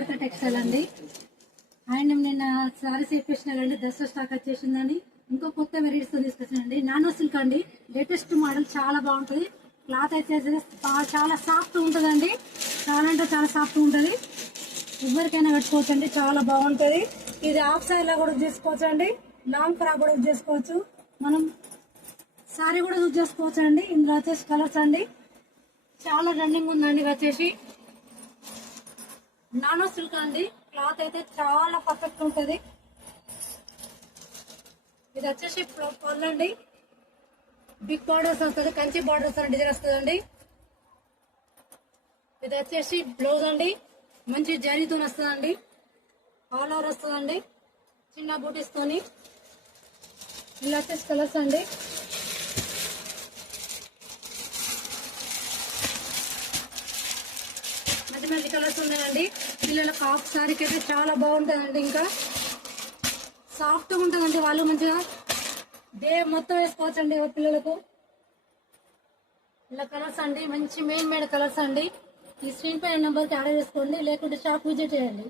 అమృత textile అండి. And నిన్న saris చెప్పేసినారండి, Dasara stock వచ్చేసిందని ఇంకో కొత్త వెరైటీస్ తీసుకొచ్చానండి. నానో సిల్క్ అండి, లేటెస్ట్ మోడల్, చాలా బాగుంటుంది. క్లాత్ అయితే చాలా సాఫ్ట్ ఉంటుందండి. చాలా అంటే చాలా సాఫ్ట్ ఉంటుంది. ఎవరికైనా కట్టుకోవచ్చు అండి, చాలా బాగుంటుంది. ఇది హాఫ్ సారీ లా కూడా చేసుకోవచ్చు అండి, లాంగ్ ఫ్రాక్ కూడా యూజ్ చేసుకోవచ్చు. మనం సారీ కూడా యూజ్ చేసుకోవచ్చు అండి. ఇందులో వచ్చేసి కలర్స్ అండి, చాలా రన్నింగ్ ఉందండి. వచ్చేసి నానో సిల్క్ అండి, క్లాత్ అయితే చాలా పర్ఫెక్ట్ ఉంటుంది. ఇది వచ్చేసి పళ్ళు అండి, బిగ్ బార్డర్స్ వస్తుంది, కంచి బార్డర్స్ డిజైన్ వస్తుందండి. ఇది వచ్చేసి బ్లౌజ్ అండి, మంచి జరీతో వస్తుందండి, ఆల్ ఓవర్ వస్తుందండి, చిన్న బూటీస్ తోని. ఇలా వచ్చేసి కలర్స్ అండి, మంచి మంచి కలర్స్ ఉన్నాయండి. పిల్లలకు హాఫ్ సారీకి అయితే చాలా బాగుంటుందండి. ఇంకా సాఫ్ట్గా ఉంటుందండి, వాళ్ళు మంచిగా డే మొత్తం వేసుకోవచ్చండి పిల్లలకు. ఇలా కలర్స్ అండి, మంచి మెయిన్ కలర్స్ అండి. ఈ స్క్రీన్ పైన నెంబర్కి ఆర్డర్ చేసుకోండి, లేకుంటే షాప్ విజిట్ చేయండి.